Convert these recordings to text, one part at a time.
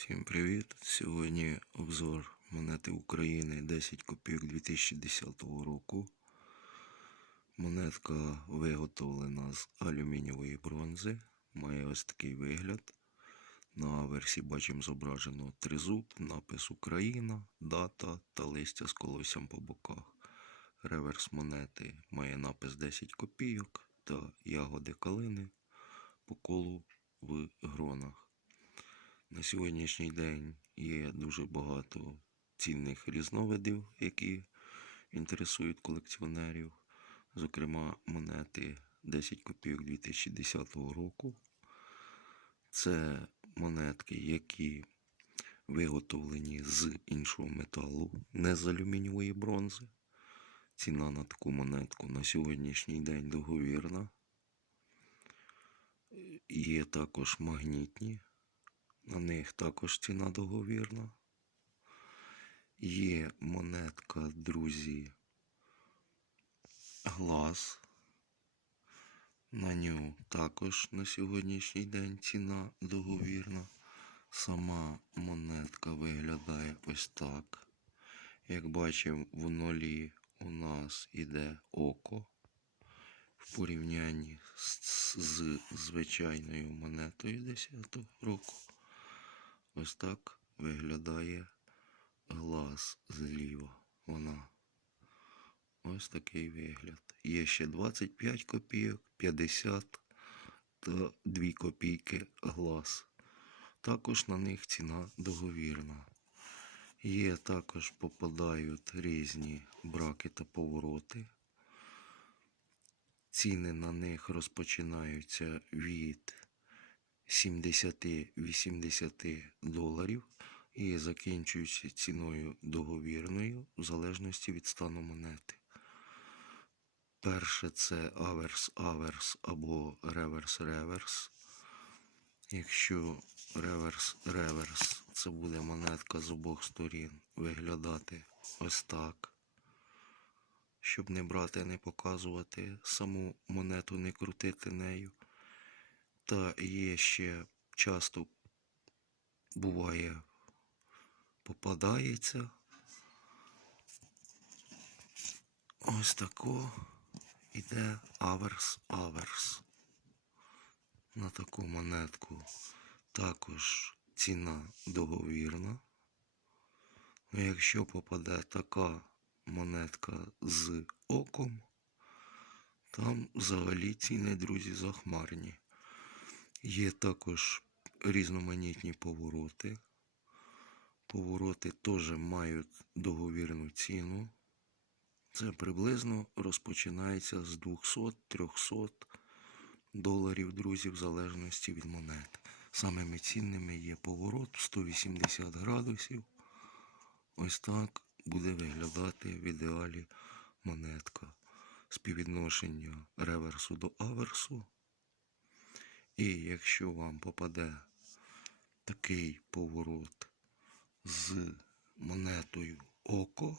Всім привіт! Сьогодні обзор монети України 10 копійок 2010 року. Монетка виготовлена з алюмінієвої бронзи. Має ось такий вигляд. На аверсі бачимо зображено тризуб, напис Україна, дата та листя з колоссям по боках. Реверс монети має напис 10 копійок та ягоди калини по колу в гронах. На сьогоднішній день є дуже багато цінних різновидів, які інтересують колекціонерів. Зокрема, монети 10 копійок 2010 року. Це монетки, які виготовлені з іншого металу, не з алюмінієвої бронзи. Ціна на таку монетку на сьогоднішній день договірна. Є також магнітні. На них також ціна договірна. Є монетка, друзі, глаз. На нього також на сьогоднішній день ціна договірна. Сама монетка виглядає ось так. Як бачимо, в нолі у нас іде око в порівнянні з звичайною монетою 10 року. Ось так виглядає глаз зліва. Вона. Ось такий вигляд. Є ще 25 копійок, 50 та 2 копійки глаз. Також на них ціна договірна. Є також попадають різні браки та повороти. Ціни на них розпочинаються від 70-80 доларів і закінчуються ціною договірною в залежності від стану монети. Перше це аверс-аверс або реверс-реверс. Якщо реверс-реверс, це буде монетка з обох сторін виглядати ось так. Щоб не брати, не показувати саму монету, не крутити нею. Та є ще часто буває попадається. Ось тако іде аверс-аверс. На таку монетку також ціна договірна. Ну, якщо попаде така монетка з оком, там взагалі ціни, друзі, захмарні. Є також різноманітні повороти. Повороти теж мають договірну ціну. Це приблизно розпочинається з 200-300 доларів, друзі, в залежності від монет. Самими цінними є поворот 180 градусів. Ось так буде виглядати в ідеалі монетка. Співвідношення реверсу до аверсу. І якщо вам попаде такий поворот з монетою око,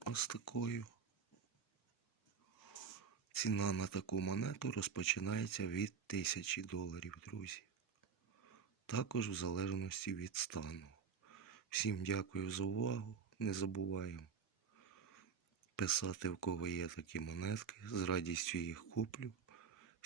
ось такою, ціна на таку монету розпочинається від 1000 доларів, друзі. Також в залежності від стану. Всім дякую за увагу. Не забуваємо писати, в кого є такі монетки. З радістю їх куплю.